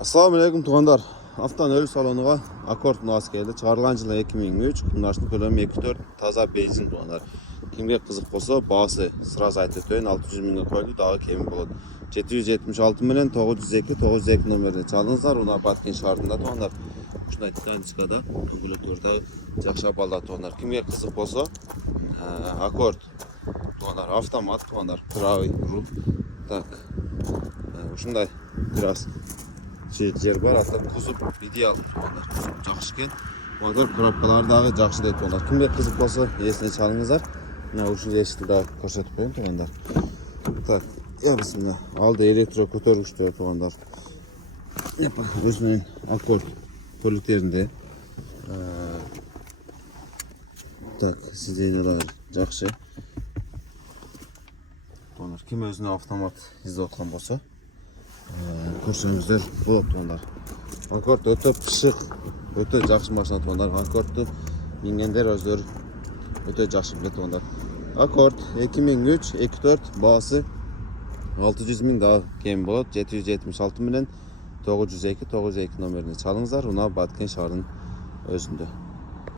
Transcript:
Assalamu alaikum tuğanlar. Avtomobil salonuga Accord Nuas geldi. Çıkarılgan yılı 2003. Bunların kölemi 2.4 taza benzin tuğanlar. Kimge kızık bolsa bağısı sırası aytı ötөйүн 600 000 koydu. Dağı kemi болады. 776 менен 902 номерine çalыңыздар. Уна Баткен шаарында туғандар. Ушундай Титаничкада бөлөктөрдө жакшы абалда туғандар. Kimge кызык болсо Accord туғандар, автомат туғандар, правый руль. Так. Ушундай biraz жер бар, ата кузов идеал туғандар. Жакшы экен. Туғандар коробкалары дагы жакшы дейт туғандар. Kimge кызык болсо эсине чалыңыздар. Мына ушул эшикти да көрсөтүп коеюн туғандар. Так, бисмилла. Алды электро көтөргүчтөр туғандар. Өзүнүн Accord көлүктеринде. Так, сиденьялар жакшы. Туғандар, ким өзүнө автомат издеп аткан болсо, көрсөңүздөр болот туғандар. Accord өтө пышык, өтө жакшы машина туғандар. Accord'ду мингендер өздөрү өтө жакшы билет туғандар. Accord 2003 2.4 баасы 600 000 daha кем болот. 776 менен 902 номерине чалыңыздар. Уна Баткен шаарынын өзүндө.